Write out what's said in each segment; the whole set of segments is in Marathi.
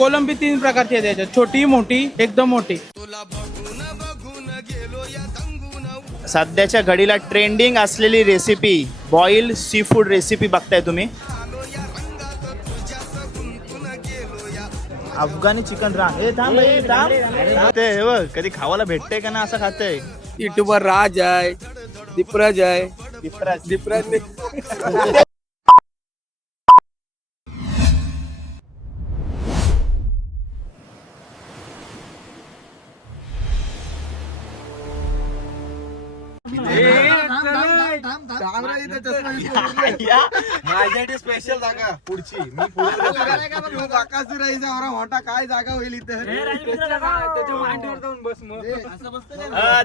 कोलंबी 3 प्रकारची आहे त्याच्यात, छोटी मोठी एकदम मोठी. सध्याच्या घडीला ट्रेंडिंग असलेली recipe boil seafood recipe बघताय तुम्ही. अफगाणी चिकन रान. ते हे बघ कधी खावायला भेटते का ना असं खातंय. युट्यूबर राज आहे, दीपराज आहे. दीपराज माझ्यासाठी स्पेशल जागा पुढची. मी मोठा काय जागा होईल इथे.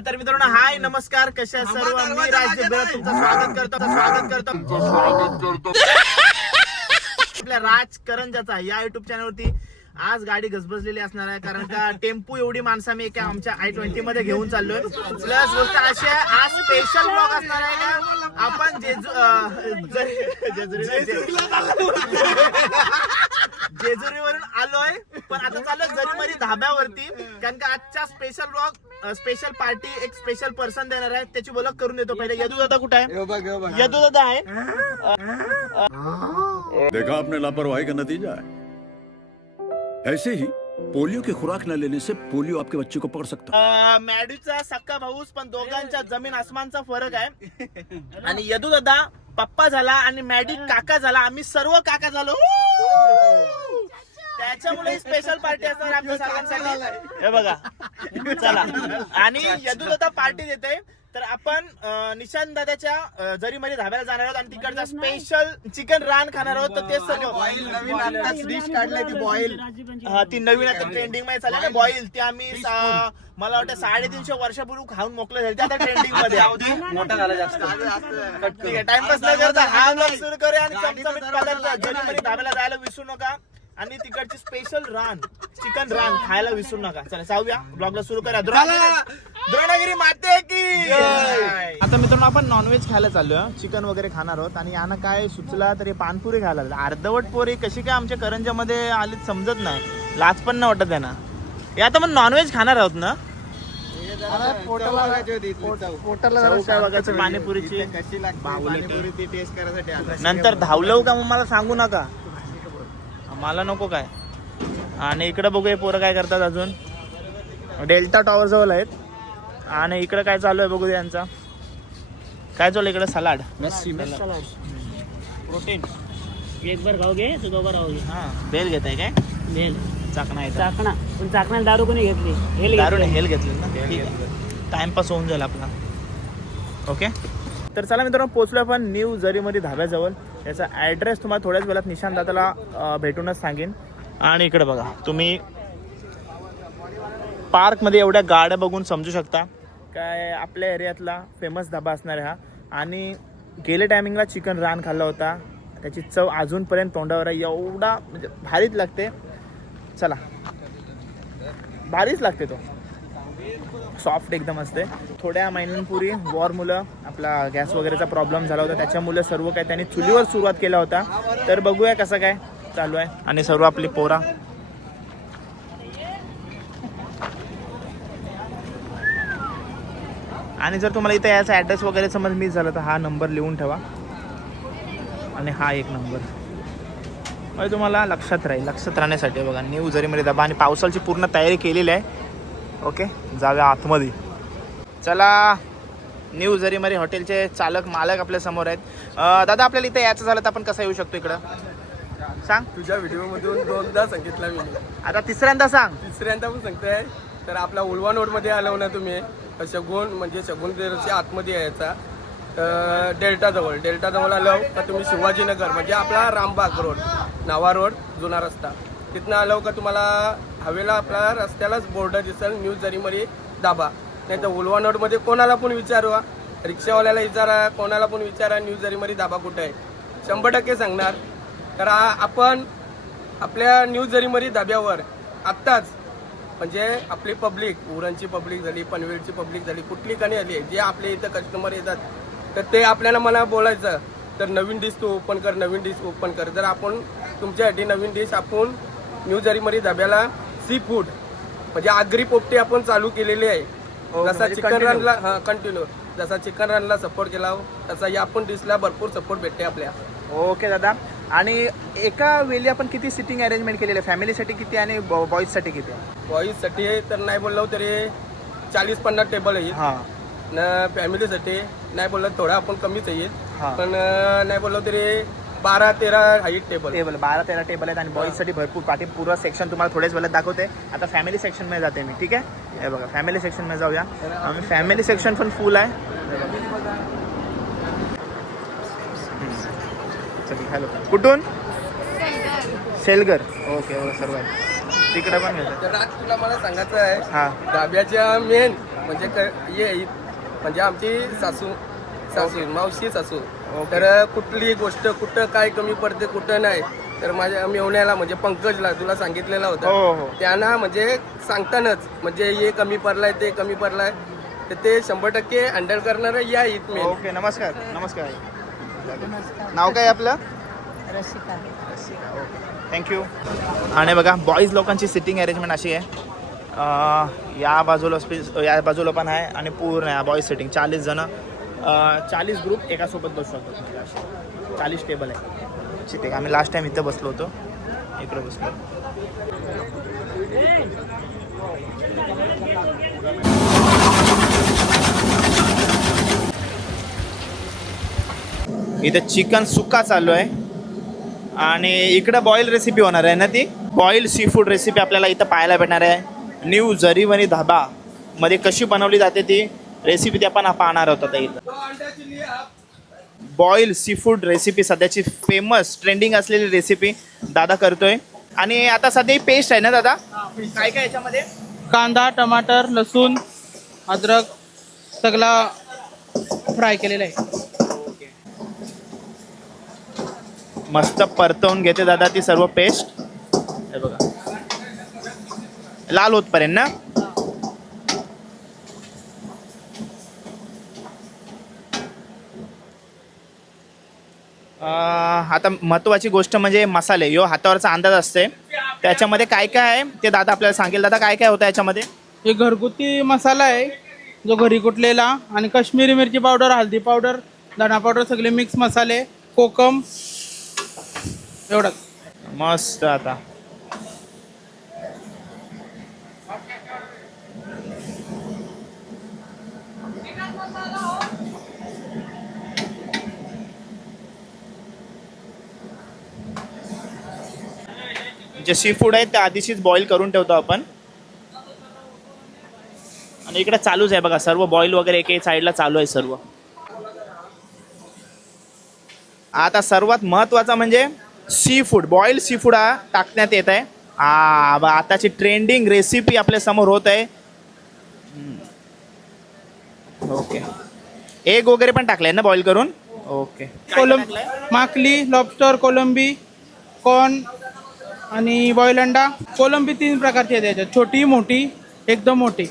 तर मित्रांनो हाय नमस्कार, कशा सर्व. मी राजदीप बेरा तुमचं स्वागत करतो आपल्या राज करंजाचा या युट्यूब चॅनलवरती. आज गाडी घसबसलेली असणार आहे कारण का टेम्पो एवढी माणसं मी एका आमच्या i20 मध्ये घेऊन चाललोय. प्लस गोष्ट अशी आहे, आज स्पेशल ब्लॉग असणार आहे का आपण जेजुरीवरून आलोय पण आता चाललोय जरीमरी धाब्यावरती कारण का आजच्या स्पेशल ब्लॉग स्पेशल पार्टी एक स्पेशल पर्सन देणार आहे, त्याची ओळख करून देतो. पहिले यदू दादा कुठे आहे? यदू दादा आहे. देखा आपने लापरवाही का नतीजा है. ऐसे ही पोलियो की खुराक न लेने से पोलियो आपके बच्चे को पकड़ सकता है. मॅडूचा सक्का भाऊस पण दोघांच्या जमीन आसमानचा फरक आहे. आणि यदू दादा पप्पा झाला आणि मॅडी काका झाला. आम्ही सर्व काका झालो. त्याच्यामुळे स्पेशल पार्टी असणार आमच्या सर्वांसाठी. हे बघा चला. आणि यदू दादा पार्टी देते तर आपण निशांत दादाच्या जरीमध्ये धाब्याला जाणार आहोत आणि तिकडचा स्पेशल चिकन रान खाणार आहोत. तर ते सर्व नवीन आत्ताच डिश काढलाय ती बॉईल. ती नवीन आता ट्रेंडिंग मध्ये चालली ना बॉईल. ती आम्ही मला वाटतं 350 वर्षापूर्वी खाऊन मोकळे झाले. आता ट्रेंडिंग मध्ये मोठा झाला जास्त. ठीक आहे. टाइमपास न करता हा ब्लॉग सुरू करूया. आणि चमचमीत पदार्थ जरीमध्ये धाब्याला जायला विसरू नका आणि तिकडची स्पेशल रान चिकन रान खायला विसरू नका. चला जाऊया ब्लॉगला सुरू करा. द्रोणगिरी माते की. आता मित्रांनो आपण नॉनव्हेज खायला चाललोय, चिकन वगैरे खाणार आहोत. आणि यांना काय सुचला तरी पानपुरी खायला लागला. अर्धवट पोरी कशी काय आमच्या करंजामध्ये आली समजत नाही. लाज पण नाही वाटत त्यांना. हे आता मग नॉनव्हेज खाणार आहोत ना. पाणीपुरीची पाणीपुरी टेस्ट करायसाठी नंतर धावलं का मग मला सांगू नका, मला नको काय. आणि इकडे बघूया पोरं काय करतात. अजून डेल्टा टॉवर जवळ आहेत. आणि इकडे काय चालू आहे बघू यांचा. काय चालू इकडे सलाड प्रोटीन. एक बार खाओगे तो दो बार आओगे. हा बेल घेत आहे काय. बेल चाकणा आहे चाकणा. पण चाकणाला दारू कोणी घेतली? दारू हेल घेतली ना. ठीक आहे टाइमपास होऊन जाईल आपला. ओके तर चला मित्रांनो पोहोचलो आपण न्यू जरीमरी धाब्याजवळ. याचा ॲड्रेस तुम्हाला थोड्याच वेळात निशांत दादाला भेटूनच सांगेन. आणि इकडे बघा तुम्ही पार्कमध्ये एवढ्या गाड्या बघून समजू शकता काय आपल्या एरियातला फेमस धाबा असणार हा. आणि गेल्या टायमिंगला चिकन रान खाल्ला होता. त्याची चव अजूनपर्यंत तोंडावर आहे. एवढा म्हणजे भारीच लागते. चला भारीच लागते. तो सॉफ्ट एकदम असते. थोड्या महिन्यांपूर्वी वॉरमुळं आपला गॅस वगैरेचा प्रॉब्लेम झाला होता. त्याच्यामुळे सर्व काय त्यांनी चुलीवर सुरुवात केला होता. तर बघूया कसं काय चालू आहे. आणि सर्व आपली पोरा आणि जर तुम्हाला इथे याचा ॲड्रेस वगैरे समज मिस झाला तर हा नंबर लिहून ठेवा. आणि हा एक नंबर म्हणजे तुम्हाला लक्षात राहण्यासाठी. बघा न्यू जरीमध्ये धाबा. आणि पावसाची पूर्ण तयारी केलेली आहे. ओके जाऊया आतमध्ये. चला न्यू जरीमरी हॉटेलचे चालक मालक आपल्या समोर आहेत. दादा आपल्याला इथे यायचं झालं तर आपण कसं येऊ शकतो इकडं सांग. तुझ्या व्हिडिओ मधून 2दा सांगितलं मी. आता तिसऱ्यांदा सांग. तिसऱ्यांदा पण सांगतोय. तर आपला उलवा रोड मध्ये आलो ना तुम्ही. शगुन म्हणजे शगुनच्या आतमध्ये यायचा. डेल्टा जवळ आलो का तुम्ही शिवाजीनगर म्हणजे आपला रामबाग रोड नावा रोड जुना रस्ता तिथनं आलो का तुम्हाला हवेला आपला रस्त्यालाच बोर्ड दिसेल न्यू जरीमरी धाबा. नाही तर उलवा रोडमध्ये कोणाला पण विचारा, रिक्षावाल्याला विचारा, कोणाला पण विचारा न्यू जरीमरी धाबा कुठे आहे. 100% सांगणार. तर आपण आपल्या न्यू जरीमरी धाब्यावर आत्ताच म्हणजे आपली पब्लिक उरणची पब्लिक झाली, पनवेलची पब्लिक झाली, कुठली कणी आली जे आपल्या इथं कस्टमर येतात तर ते आपल्याला मला बोलायचं तर नवीन डिश तू ओपन कर, नवीन डिश ओपन कर. जर आपण तुमच्यासाठी नवीन डिश आपण न्यू जरीमरी धाब्याला सी फूड म्हणजे आगरी पोपटी आपण चालू केलेली आहे. जसा म्हणजे चिकन रनला कंटिन्यू जसा चिकन रनला सपोर्ट केला तसा या पण डिशला भरपूर सपोर्ट भेटते आपल्या. ओके दादा. आणि एका वेळी आपण किती सिटिंग अरेंजमेंट केलेलं आहे? फॅमिलीसाठी किती आणि बॉईजसाठी किती? बॉईजसाठी तर नाही बोललो तरी 40-50 टेबल येईल. हां न फॅमिलीसाठी नाही बोललो थोडा आपण कमीच येईल. हां. पण नाही बोललो तरी 12-13 हाईट टेबल. 12-13 टेबल आहेत आणि बॉईजसाठी भरपूर पाठी पूर्ण सेक्शन तुम्हाला थोड्याच वेळात दाखवते. आता फॅमिली सेक्शन मध्ये जाते मी. ठीक आहे, हे बघा फॅमिली सेक्शन मध्ये जाऊया. आम्ही फॅमिली सेक्शन पण फुल आहे. हॅलो, कुठून? सेलगर. ओके सर्व आहे तिकडे पण घेतात. तर आज तुला मला सांगायचं आहे हां धाब्याच्या मेन म्हणजे म्हणजे आमची सासू मावशी सासू. तर कुठली गोष्ट कुठं काय कमी पडते कुठं नाही तर माझ्या मेवण्याला म्हणजे पंकजला तुला सांगितलेला हो, होता. हो. त्यांना म्हणजे सांगतानाच म्हणजे हे कमी पडलाय ते कमी पडलाय तर ते 100% हँडल करणार या इथ मेन. ओके. नमस्कार. नमस्कार. नाव काय आपलं? रसिका. Okay, thank you. आणि बघा बॉईज लोकांची सिटिंग अरेंजमेंट अशी आहे. या बाजूला पण आहे आणि पूर्ण आहे बॉईज सिटिंग. 40 जण 40 ग्रुप एकासोबत बसू शकतो. म्हणजे असे 40 टेबल आहे. ठीक आहे. आम्ही लास्ट टाइम इथं बसलो होतो. इकडे बसलो. इथं चिकन सुक्का चालू आहे आणि इकडं बॉईल रेसिपी होणार आहे ना. ती बॉईल सी फूड रेसिपी आपल्याला इथं पाहायला भेटणार आहे. न्यू जरीमरी धाबा मध्ये कशी बनवली जाते ती रेसिपी ते आपण पाहणार आहोत. आता इथं बॉईल सी फूड रेसिपी सध्याची फेमस ट्रेंडिंग असलेली रेसिपी दादा करतोय. आणि आता सध्या पेस्ट आहे ना दादा, काय काय याच्यामध्ये? कांदा, टमाटर, लसूण, अद्रक सगळा फ्राय केलेला आहे. मस्त परतवून घेते दादा ती सर्व पेस्ट. हे बघा लाल होतपर्यंत ना. आता महत्वाची गोष्ट म्हणजे मसाले. यो हातावरचा अंदाज असते त्याच्यामध्ये काय काय आहे ते दादा आपल्याला सांगेल. दादा काय काय होतं याच्यामध्ये? हे घरगुती मसाला आहे जो घरी कुटलेला आणि काश्मीरी मिरची पावडर, हळदी पावडर, धना पावडर सगळे मिक्स मसाले, कोकम एवढंच. मस्त. आता जे सी फूड आहे ते आधीचीच बॉईल करून ठेवतो आपण. आणि इकडे चालूच आहे बघा सर्व बॉईल वगैरे एक साईडला चालू आहे सर्व. आता सर्वात महत्वाचा म्हणजे seafood, boil seafood हा टाकण्यात येत आहे. आताची ट्रेंडिंग रेसिपी आपल्या समोर होत आहे. ओके. एग वगैरे पण टाकलंय ना बॉईल करून? ओके. माकली, लॉबस्टर, कोलंबी, कॉर्न आणि बॉईल अंडा. कोलंबी 3 प्रकारची आहे त्याच्यात, छोटी, मोठी, एकदम मोठी.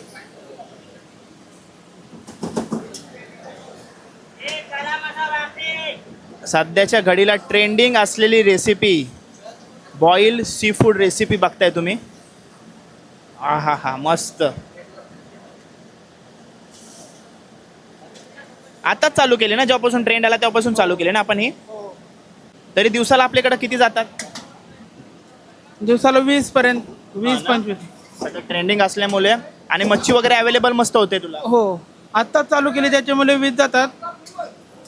सध्याच्या घडीला ट्रेंडिंग असलेली recipe boil seafood recipe बघताय तुम्ही. हा मस्त. आताच चालू केले ना, जेव्हापासून ट्रेंड आला तेव्हापासून चालू केले ना आपण ही. तरी दिवसाला आपल्याकडे किती जातात? दिवसाला 20 पर्यंत, 20-25. सध्या ट्रेंडिंग असल्यामुळे. आणि मच्छी वगैरे अवेलेबल मस्त होते तुला? हो, आत्ताच चालू केली त्याच्यामुळे 20 जातात.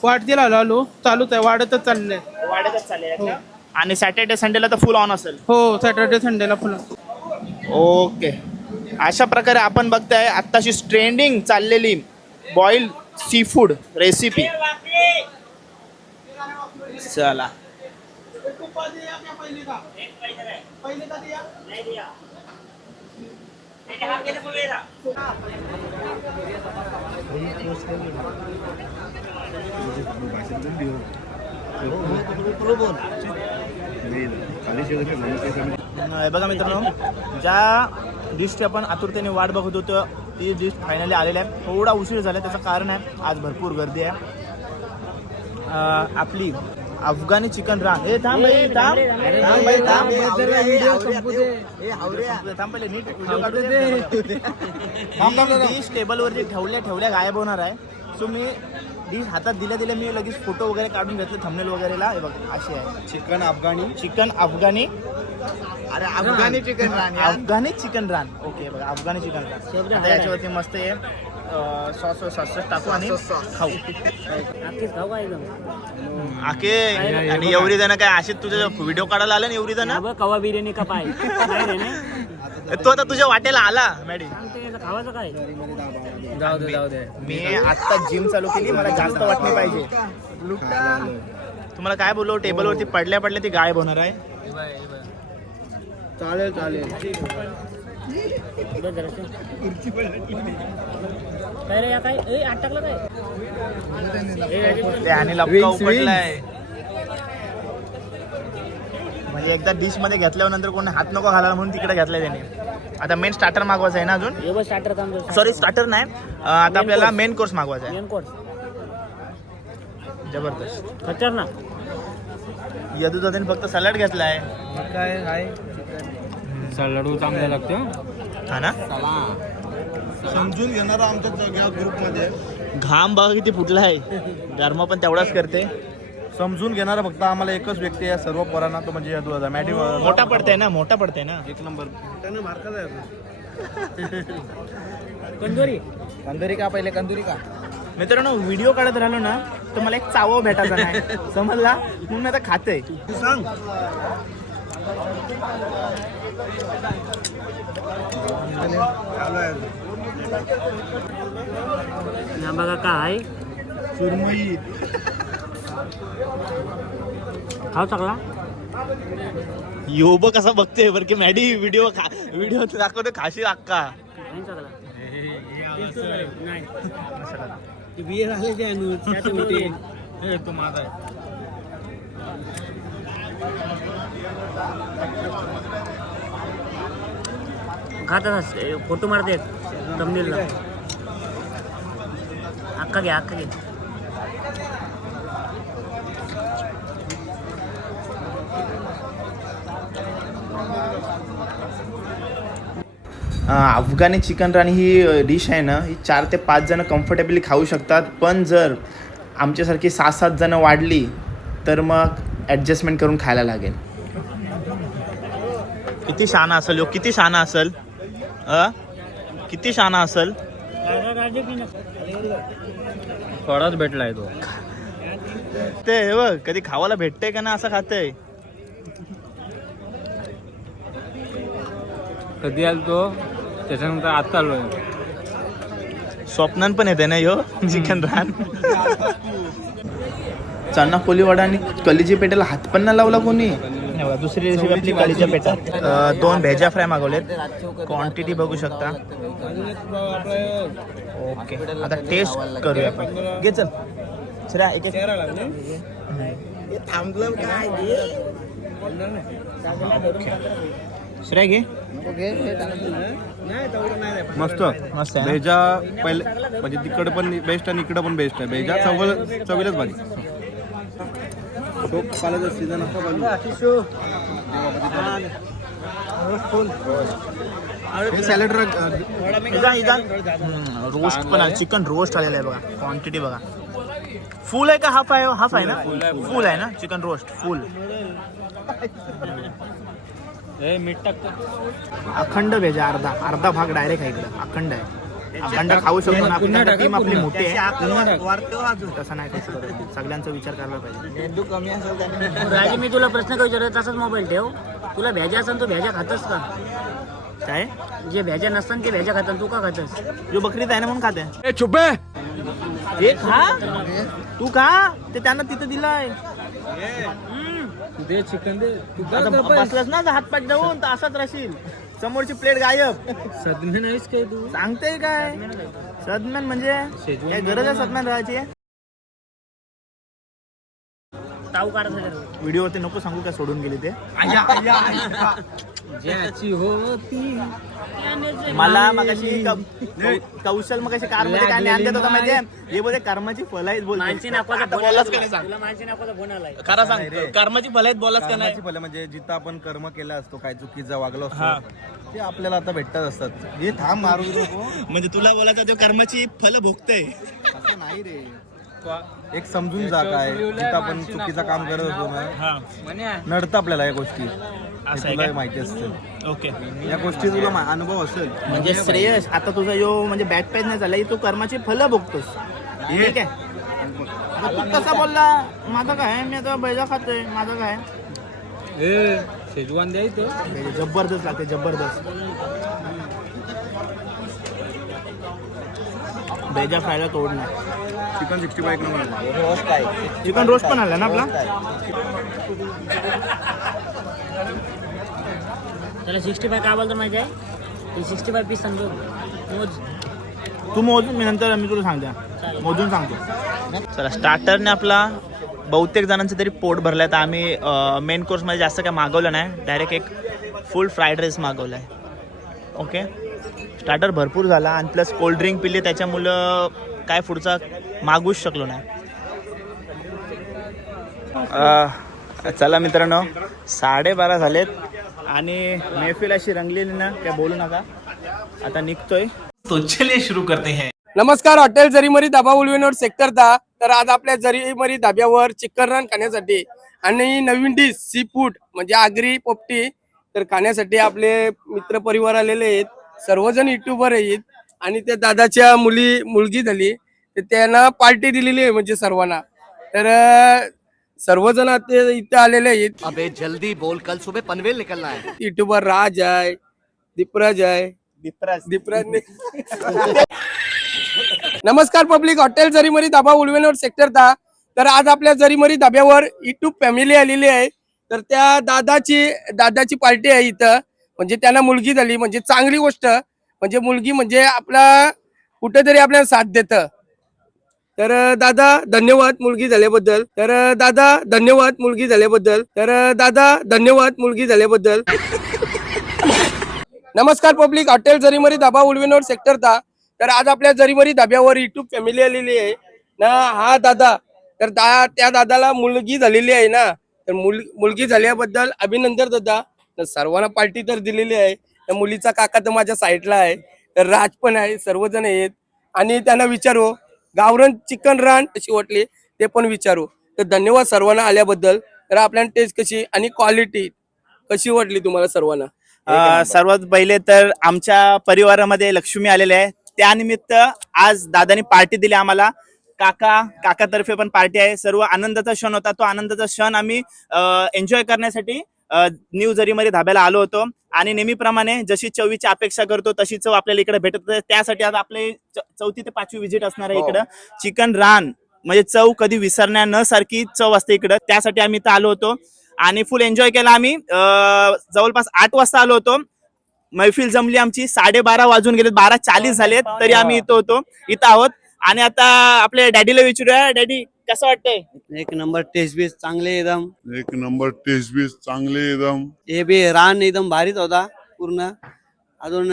वाढतील हळूहळू, चालूच आहे, वाढतच चालले आहे. वाढतच चालेल. आणि सॅटर्डे संडेला तर फुल ऑन असेल? हो, सॅटर्डे संडेला फुल. ओके. अशा प्रकारे आपण बघताय आत्ताची ट्रेंडिंग चाललेली बॉईल सी फूड रेसिपी. चला बघा मित्रांनो, ज्या डिशची आपण आतुरतेने वाट बघत होतो ती डिश फायनली आलेली आहे. थोडा उशीर झाला, त्याचं कारण आहे आज भरपूर गर्दी आहे. आपली अफगाणी चिकन रान. ए थांब बाई, थांब थांब बाई, थांब. थांब पहिले नीट व्हिडिओ काढू दे. डिश टेबलवरती ठेवल्या गायब होणार आहे. सो मी डिश हातात दिल्या मी लगेच फोटो वगैरे काढून घेतले थंबनेल वगैरेला. हे बघ अशी आहे चिकन अफगाणी. चिकन अफगाणी. अरे अफगाणी चिकन रान यार. अफगाणी चिकन रान. ओके बघा अफगाणी चिकन रान. आता याच्यावरती मस्त आहे सॉस टाकू आणि खाऊ. नक्कीच खाऊ का एकदम. आके आणि एवढी जण काय अशीच तुझे व्हिडिओ काढायला आले ना एवढी जण. हा बघ, कवा बिर्याणी का पाय नाही रे, नाही. तो आता तुझ्या वाटेला आला मॅडम. सांगते याचं खावायचं काय. जाऊ दे. मी आता जिम चालू केली मला जास्त वाटणी पाहिजे. तुम्हाला काय बोललो टेबलवरती पडल्या ती गायब होणार आहे. चालेल बघ जरासं. काय रे या काय ए आत टाकलं काय. ए, राजेश, ते आणि लपका उपटलाय. म्हणजे एकदा डिश मध्ये घेतल्यानंतर कोणी हात नको घालायला म्हणून तिकडे घेतलाय त्याने. आता मेन स्टार्टर मागवायचं आहे ना अजून. हे बघ स्टार्टर थांबतो. सॉरी स्टार्टर नाही आता आपल्याला मेन कोर्स मागवायचा आहे. मेन कोर्स जबरदस्त. खतरनाक. यदू दादाने फक्त सलाड घेतलाय. काय आहे सलाड चांगला लागतो. हा ना समजून घेणार आमच्या सगळ्या ग्रुप मध्ये. घाम बघा किती फुटला आहे. धर्म पण तेवढाच करते. समजून घेणारा फक्त आम्हाला एकच व्यक्ती आहे सर्व पोरांना, तो म्हणजे यदू दादा. मॅडी मोठा पडतंय ना. एक नंबर. त्याने मार्कच आहे. कंदोरी का पहिले कंदुरी का. मित्रांनो व्हिडिओ काढत राहिलो ना तर मला एक चावा भेटायचा नाही समजला म्हणून आता खाते. सांग. ना बघा काय सुरमई. खाऊ चांगला. यो बघ कसा बघते बरं की मॅडी व्हिडिओ दाखवतो खाशी अक्का. नाही चांगला. नाही. तो माझा आहे. खातात फोटो मारते तमनीलला. अक्का घे. अफगाणी चिकन रान ही डिश आहे ना ही 4 ते 5 जण कम्फर्टेबली खाऊ शकतात. पण जर आमच्यासारखी 6-7 जण वाढली तर मग ॲडजस्टमेंट करून खायला लागेल. किती शहाणा असेल किती शहाणा असेल. किती शहाणा असेल. थोडाच भेटलाय तो. ते हे बघ कधी खावायला भेटते का ना असं खाते. कधी आलो तो त्याच्यानंतर आता आलोय. स्वप्नान पण येते ना ह्यो चिकन रान. चना कोलीवाडा आणि कलिजी पेटाला हात पण नाही लावला कोणी. दुसरी रेसिपी आपली कलिजा पेटा. 2 भेजा फ्राय मागवलेत. क्वांटिटी बघू शकता. ओके आता टेस्ट करूया आपण. घे चल श्रेया एक थांबलं काय. श्रेया घे. मस्त मस्त आहे ना? भेजा पहिले म्हणजे तिकडं पण बेस्ट आणि इकडं पण बेस्ट आहे. भेजा चवीलच भारी. पाल्याचा सीझन सॅलड रोस्ट पण आहे. चिकन रोस्ट आलेलं आहे बघा. क्वांटिटी बघा. फुल आहे का हाफ आहे ना. फुल आहे ना चिकन रोस्ट फुल. मीठ टाकतो. अखंड भेजा अर्धा भाग डायरेक्ट आहे इकडं. अखंड आहे. अखंड खाऊ शकतो ना आपण. टीम आपली मोठी आहे तसं नाही खाऊ शकत. सगळ्यांचा विचार करायला पाहिजे. कमी असेल त्याने. राजे मी तुला प्रश्न काय विचारतो तसाच मोबाईल ठेव. तुला भ्याजा असेल तू भ्याजा खातस का. काय जे भ्याजा नसतं ते भ्याजा खातात तू का खातस. जो बकरीत आहे ना म्हणून खाते. चुप आहे. हे खा तू खा. ते त्यांना तिथं दिलंय. दे चिकन दे. आता बसलास ना हातपाट जाऊन तर असाच राहशील. समोरची प्लेट गायब. सदमे नाहीस काय तू. सांगते काय सदम्यान म्हणजे काय गरज आहे सदम्यान राहायची. ताऊ काढायचं. व्हिडिओवरती नको सांगू काय सोडून गेली ते. ज्याची होती मला मगाशी कौशल मगाशी कार मध्ये काय ज्ञान देत होता माहितीये, हे बोलते कर्माची फल आहेत बोलते. मानसी नाकवाचा आता फोन बोललाच आला का नाही सांग. तुला मानसी नाकवाचा फोन आलाय. खरा सांग, कर्माची फल आहेत बोललाच का नाही. कर्माची फलं म्हणजे जिथं आपण कर्म केला असतो, काय चुकीचा वागलो असतो ते आपल्याला आता भेटत असतात. हे थांब मारू नको. म्हणजे तुला बोलायचं ते कर्माची फल भोगतय. असं नाही रे, एक समजून जा काय जिथं आपण चुकीचं काम करत होतो ना, नडतं आपल्याला या गोष्टी. हे तुला माहिती असतं. ओके, या गोष्टी तुला अनुभव असेल. म्हणजे श्रेयस आता तुझा यो म्हणजे बॅक पेज नाही झाला, तू कर्माची फलं भोगतोस. ठीक आहे, आता तू तसा बोलला माझं काय, मी आता बैजा खातोय, माझं काय. शेजवान द्यायचं जबरदस्त लागते, जबरदस्त. बेजा खायला तोड नाही. Chicken 65 number. चिकन रोस्ट पण आला ना आपला. त्याला 65 काय बोलतो माहिती आहे, 65 पीस समजू मोज. तू मोजून मी नंतर मी तुला सांगते, मोजून सांगतो. चला, स्टार्टरने आपला बहुतेक जणांचं तरी पोट भरलं आहे. तर आम्ही मेन कोर्समध्ये जास्त काय मागवलं नाही, डायरेक्ट एक फुल फ्राईड राईस मागवला आहे. ओके, स्टार्टर भरपूर झाला आणि प्लस कोल्ड्रिंक पिली, त्याच्यामुळं काय पुढचा मागूच शकलो नाही. चला मित्रांनो, 12:30 झालेत आणि मेहफिल अशी रंगलेली ना, काय बोलू नका. आता निघतोय. तो चलिए शुरू करते हैं. नमस्कार, हॉटेल जरीमरी धाबा उलवेनोड सेक्टर 10. तर आज आपल्या जरीमरी धाब्यावर चिकन रन खाण्यासाठी आणि नवीन डिश सी फूड म्हणजे आगरी पोपटी तर खाण्यासाठी आपले मित्र परिवार आलेले आहेत. सर्वजण युट्यूबर आहेत आणि त्या दादाच्या मुलगी झाली तर त्यांना पार्टी दिलेली आहे म्हणजे सर्वांना. तर सर्वजण आता इथं आलेले आहेत. अबे जल्दी बोल, कल सुबह पनवेल निकलना है. युट्यूबर राज आहे, दीपराज आहे. दीपराजने नमस्कार पब्लिक, हॉटेल जरीमरी धाबा उलवेनोड सेक्टर 10. तर आज आपल्या जरीमरी धाब्यावर युट्यूब फॅमिली आलेली आहे. तर त्या दादाची पार्टी आहे इथं. म्हणजे त्यांना मुलगी झाली म्हणजे चांगली गोष्ट. म्हणजे मुलगी म्हणजे आपला कुठेतरी आपल्याला साथ देतं. तर दादा धन्यवाद मुलगी झाल्याबद्दल. नमस्कार पब्लिक, हॉटेल जरीमरी धाबा उलवेनोड सेक्टर 10. तर आज आपल्या जरीमरी धाब्यावर युट्यूब फॅमिली आलेली आहे ना. हा दादा, तर त्या दादाला मुलगी झालेली आहे ना. तर मुलगी झाल्याबद्दल अभिनंदन दादा. तर सर्वांना पार्टी तर दिलेली आहे. त्या मुलीचा काका तर माझ्या साईडला आहे, तर राज पण आहे, सर्वजण आहेत. आणि त्यांना विचारू गावरान चिकन रान कशी वाटली ते पण विचारू. तर धन्यवाद सर्वांना आल्याबद्दल. तर आपल्याला टेस्ट कशी आणि क्वालिटी कशी वाटली तुम्हाला सर्वांना. सर्वात पहिले तर आमच्या परिवारामध्ये लक्ष्मी आलेले आहे, त्यानिमित्त आज दादानी पार्टी दिली आम्हाला. काकातर्फे पण पार्टी आहे. सर्व आनंदाचा क्षण होता. तो आनंदाचा क्षण आम्ही एन्जॉय करण्यासाठी न्यू जरीमरी धाब्याला आलो होतो. आणि नेहमीप्रमाणे जशी चवीची अपेक्षा करतो तशी चव आपल्याला इकडे भेटत. त्यासाठी आज आपले 4थी ते 5वी विजिट असणार आहे इकडं. चिकन रान म्हणजे चव कधी विसरण्या न सारखी चव असते इकडं. त्यासाठी आम्ही इथं आलो होतो आणि फुल एन्जॉय केला आम्ही. जवळपास 8 वाजता आलो होतो. मैफिल जमली आमची. 12:30 वाजून गेलेत, 12:40 झालेत तरी आम्ही इथं आहोत. आणि आता आपल्या डॅडीला विचारूया, डॅडी कसं वाटतंय. एक नंबर टेस्ट बीस चांगले एकदम. हे बी रान एकदम भारीच होता पूर्ण. अजून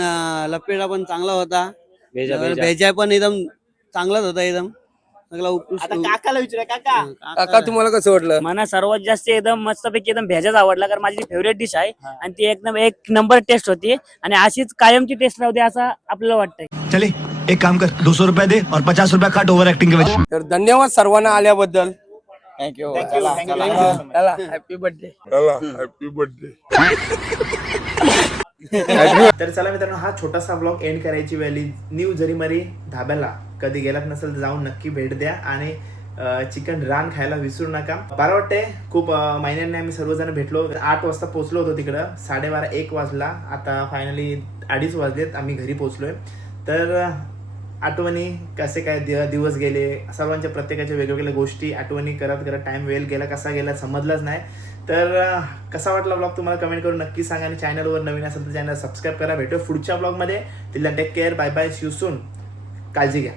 लपेटा पण चांगला होता. भेजा पण एकदम चांगलाच होता एकदम सगळा उत्कृष्ट. आता काकाला विचारूया. काका तुम्हाला कसं वाटलं. मला सर्वात जास्त एकदम मस्तपैकी एकदम भेजाच आवडला, कारण माझी फेवरेट डिश आहे आणि ती एकदम एक नंबर टेस्ट होती आणि अशीच कायमची टेस्ट राहू दे असं आपल्याला वाटतंय. चले एक काम कर, 200 रुपये दे और 50 रुपया काट ओवर एक्टिंग के वजह. तर धन्यवाद सर्वांना आल्याबद्दल. थँक्यू. चला हॅपी बर्थडे. तर चला मित्रांनो, हा छोटासा व्लॉग एंड करायची वेळी. न्यू जरीमरी धाब्याला कधी गेलात नसेल तर जाऊन नक्की भेट द्या आणि चिकन रान खायला विसरू नका. बरं वाटतंय, खूप महिन्यांनी आम्ही सर्वजण भेटलो. 8 वाजता पोहोचलो होतो तिकडं. 12:30 1 वाजला. आता फायनली 2:30 वाजलेत, आम्ही घरी पोहोचलोय. तर आठवणी कसे काय दिवस गेले, सर्वांच्या प्रत्येकाच्या वेगवेगळ्या गोष्टी आठवणी करत टाइम वेल गेला, कसा गेला समजलाच नाही. तर कसा वाटला ब्लॉग तुम्हाला कमेंट करून नक्की सांगा. आणि चॅनलवर नवीन असेल तर चॅनल सबस्क्राईब करा. भेटू पुढच्या ब्लॉगमध्ये. तिला take care, bye bye, see you soon. काळजी घ्या.